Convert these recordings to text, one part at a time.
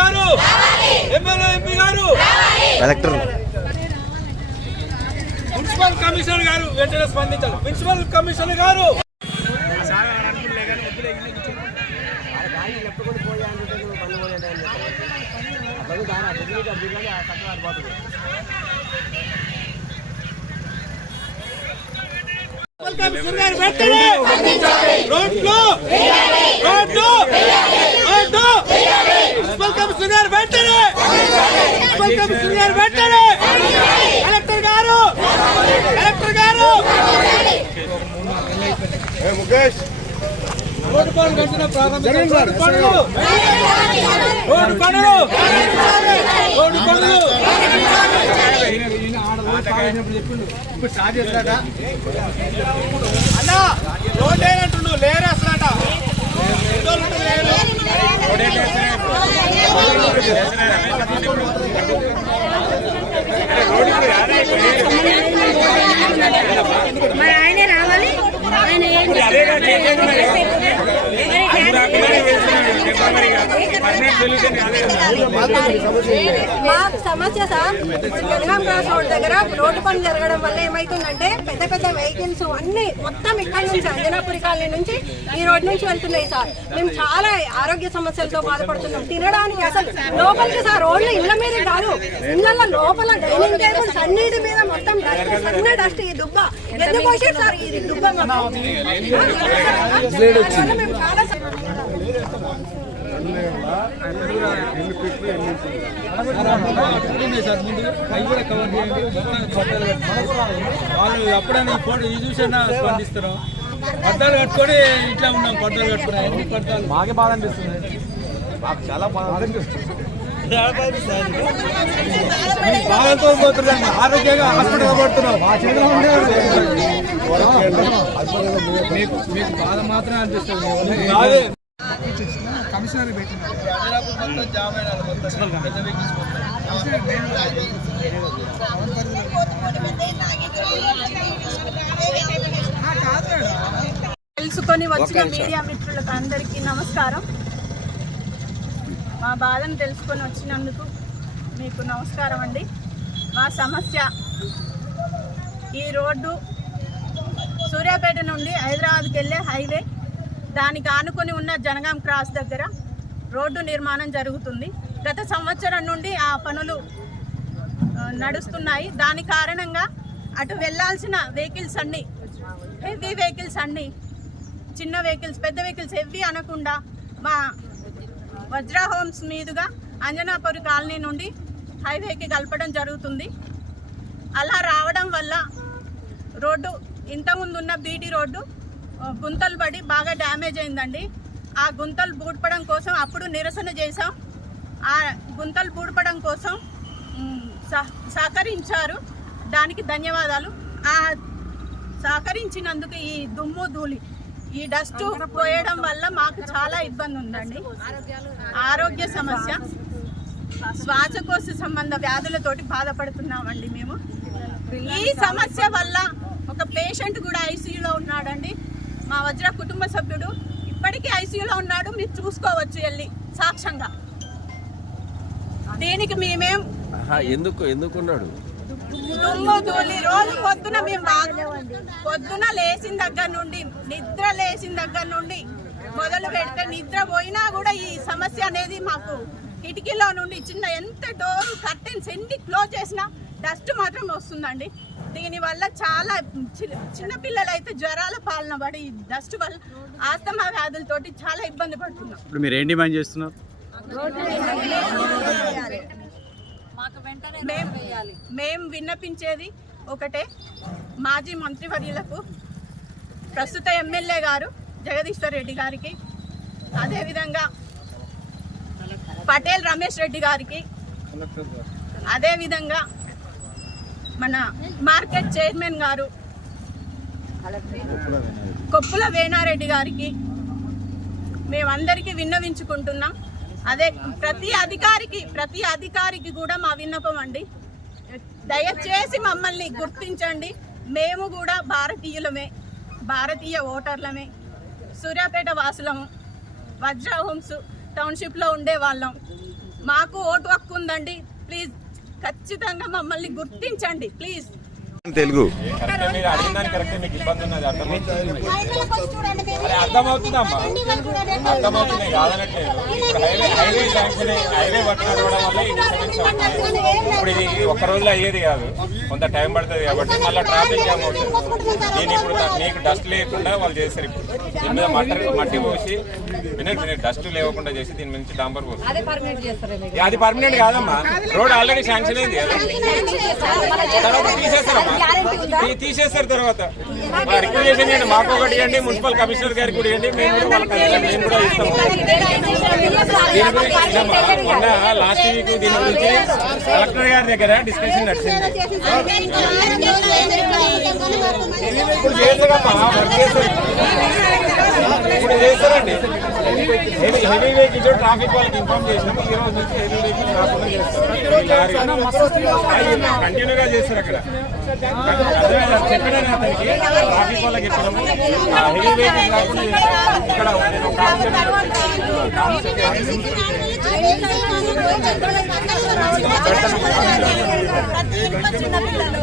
గారు. MLA MP గారు. Collector. Municipal commissioner గారు వెంటనే స్పందించాలి. మున్సిపల్ కమిషనర్ గారు. రోడ్లు. రోడ్లు. మున్సిపల్ కమిషనర్ గారు వెంటనే! మున్సిపల్ కమిషనర్ గారు వెంటనే! కలెక్టర్ గారు! కలెక్టర్ గారు! రోడ్డు పనులు వెంటనే ప్రారంభించాలి. రోడ్డు పనులు! రోడ్డు పనులు! రోడ్డు పనులు! అన్న రోడ్ అయినట్టు లేరు లేరు మరి ఆయనే రావాలి ఆయన ఏం చేస్తారు? మా సమస్య సార్ జనగాం క్రాస్ రోడ్ దగ్గర రోడ్డు పని జరగడం వల్ల ఏమైతుందంటే పెద్ద పెద్ద వెహికల్స్ అన్ని మొత్తం ఇక్కడ నుంచి అంజనాపురి కాలనీ నుంచి ఈ రోడ్ నుంచి వెళ్తున్నాయి సార్. మేము చాలా ఆరోగ్య సమస్యలతో బాధపడుతున్నాం. తినడానికి అసలు లోపలికి సార్ రోడ్లు ఇళ్ళ మీద కాదు. ఇళ్ళ లోపల డైనింగ్ టేబుల్స్ అన్నిటి మీద మొత్తం డస్ట్ సన్న డస్ట్ ఈ దుబ్బ. ఎందుకు వచ్చారు సార్ ఇది దుబ్బ మేము చాలా సార్ ముందు అవి కూడా కవర్ చేయండి మొత్తం పట్టాలు కట్టుకోండి వాళ్ళు అప్పుడైనా ఈ ఫోటో ఈ చూసైనా స్పందిస్తారు పట్టాలు కట్టుకొని ఇట్లా ఉన్నాం పట్టాలు కట్టుకున్నాం ఎన్ని పట్టాలు మాకే బాధ అనిపిస్తుంది. మాకు చాలా బాధ అనిపిస్తుంది. బాధతో పోతున్నాం ఆరోగ్యంగా హాస్పిటల్ పడుతున్నాం. మీకు మీకు బాధ మాత్రమే అనిపిస్తుంది. కమిషనర్ తెలుసుకొని వచ్చిన మీడియా మిత్రులకు అందరికీ నమస్కారం. మా బాధను తెలుసుకొని వచ్చినందుకు మీకు నమస్కారం అండి. మా సమస్య ఈ రోడ్డు సూర్యాపేట నుండి హైదరాబాద్కి వెళ్ళే హైవే. దానికి ఆనుకొని ఉన్న జనగాం క్రాస్ దగ్గర రోడ్డు నిర్మాణం జరుగుతుంది. గత సంవత్సరం నుండి ఆ పనులు నడుస్తున్నాయి. దాని కారణంగా అటు వెళ్ళాల్సిన వెహికల్స్ అన్నీ హెవీ వెహికల్స్ అన్నీ చిన్న వెహికల్స్ పెద్ద వెహికల్స్ హెవీ అనకుండా మా వజ్రా హోమ్స్ మీదుగా అంజనాపురి కాలనీ నుండి హైవేకి కలపడం జరుగుతుంది. అలా రావడం వల్ల రోడ్డు ఇంతకుముందు ఉన్న బీటీ రోడ్డు గుంతలు పడి బాగా డ్యామేజ్ అయిందండి. ఆ గుంతలు బూడ్పడం కోసం అప్పుడు నిరసన చేసాం ఆ గుంతలు బూడ్పడం కోసం సహ- సహకరించారు. దానికి ధన్యవాదాలు. ఆ సహకరించినందుకు ఈ దుమ్ము ధూళి ఈ డస్ట్ పోయడం వల్ల మాకు చాలా ఇబ్బంది ఉందండి. ఆరోగ్య సమస్య శ్వాసకోశ సంబంధ వ్యాధులతోటి బాధపడుతున్నామండి మేము. ఈ సమస్య వల్ల ఒక పేషెంట్ కూడా ఐసీయూలో ఉన్నాడండి. మా వజ్ర కుటుంబ సభ్యుడు ఇప్పటికీ ఐసీయూలో ఉన్నాడు మీరు చూసుకోవచ్చు వెళ్ళి సాక్ష్యంగా. దీనికి మేమేం ఎందుకు ఎందుకున్నాడు? దుమ్ము ధూళి రోజు పొద్దున మేము పొద్దున లేచిన దగ్గర నుండి నిద్ర లేచిన దగ్గర నుండి మొదలు పెడితే నిద్ర పోయినా కూడా ఈ సమస్య అనేది మాకు కిటికీలో నుండి చిన్న ఎంత డోర్ కర్టెన్స్ ఎన్ని క్లోజ్ చేసినా డస్ట్ మాత్రం వస్తుందండి. దీని వల్ల చాలా చి- చిన్న పిల్లలు అయితే జ్వరాల పాలన పడి డస్ట్ వల్ల ఆస్తమా వ్యాధులతోటి చాలా ఇబ్బంది పడుతున్నాం ఇప్పుడు మీరు ఏం డిమాండ్ చేస్తున్నారు? మేం మేం విన్నపించేది ఒకటే. మాజీ మంత్రివర్యులకు ప్రస్తుత ఎమ్మెల్యే గారు జగదీశ్వర్ రెడ్డి గారికి అదేవిధంగా పటేల్ రమేష్ రెడ్డి గారికి అదేవిధంగా మన మార్కెట్ చైర్మన్ గారు కొప్పుల వేణారెడ్డి గారికి మేమందరికీ విన్నవించుకుంటున్నాం. అదే ప్రతి అధికారికి ప్రతి అధికారికి కూడా మా విన్నపం అండి. దయచేసి మమ్మల్ని గుర్తించండి. మేము కూడా భారతీయులమే భారతీయ ఓటర్లమే సూర్యాపేట వాసులము వజ్ర హోమ్స్ టౌన్షిప్లో ఉండే వాళ్ళం. మాకు ఓటు హక్కు ఉందండి. ప్లీజ్ ఖచ్చితంగా మమ్మల్ని గుర్తించండి ప్లీజ్ తెలుగు. ఇప్పుడు ఇది ఒక్క రోజులో అయ్యేది కాదు కొంత టైం పడుతుంది కాబట్టి మళ్ళీ ట్రాఫిక్ జామ్ అవుతుంది దీని ఇప్పుడు నీకు డస్ట్ లేకుండా వాళ్ళు చేస్తారు ఇప్పుడు దీని మీద మట్టి మట్టి పోసి మినిట్ మినిట్ డస్ట్ లేకుండా చేసి దీని నుంచి డాంబర్ పోసి అదే పర్మనెంట్ కాదమ్మా. రోడ్ ఆల్రెడీ శాంక్షన్ అయింది కదా. తర్వాత తీసేస్తారమ్మా. తీసేస్తారు తర్వాత. రిక్వెస్ట్ చేయండి. మాకు ఒకటి ఇవ్వండి మున్సిపల్ కమిషనర్ గారికి కూడా ఇవ్వండి. మేము కూడా వాళ్ళకి మేము కూడా ఇస్తాం మొన్న లాస్ట్ వీక్ దీని గురించి కలెక్టర్ గారి దగ్గర డిస్కషన్ నడిచింది. ఇప్పుడు చేస్తారమ్మా వర్క్ చేస్తారు. ఇప్పుడు చేస్తారండి హెవీ హెవీ వెహికల్స్ ట్రాఫిక్ వాళ్ళకి ఇన్ఫార్మ్ చేసినాం ఈ రోజు నుంచి హెవీ వెహికల్స్ రాకుండా చేస్తారు కంటిన్యూగా చేస్తారు అక్కడ అతనికి ట్రాఫిక్ వాళ్ళకి చెప్పినాము హెవీ వెహికల్స్ రాకుండా చేస్తారు ఇక్కడ నేను కాన్సెప్ట్ ప్రతి ఇంట్లో చిన్న పిల్లలు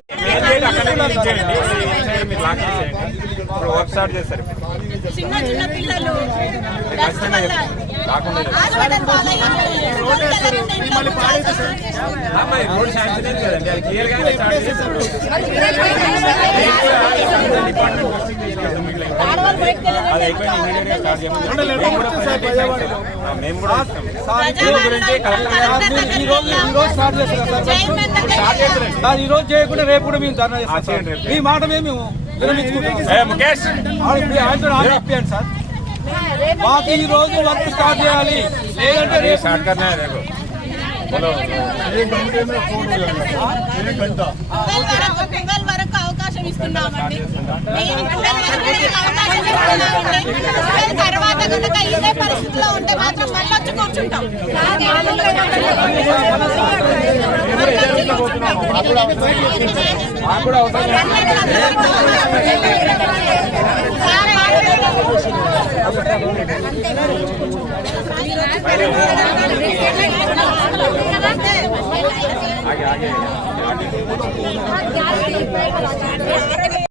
ఇప్పుడు వర్క్ స్టార్ట్ చేస్తారు చిన్న చిన్న పిల్లలు. రోడ్ శాంక్షన్ కదండి. అది క్లియర్ గానే స్టార్ట్ చేస్తారు ఈ రోజు చేయకుండా రేపు కూడా మేము ధర్నా చేస్తాం మీ మాట మీద మేము విరమించుకుంటాం సార్. మాకు ఈ రోజు వర్క్ స్టార్ట్ చేయాలి. లేదంటే రేపు అవకాశం ఇస్తున్నామండి. తర్వాత కనుక ఇదే పరిస్థితిలో ఉంటే మాత్రం మళ్ళీ వచ్చి కూర్చుంటాం आप కూడా అవసరం आगे आगे आगे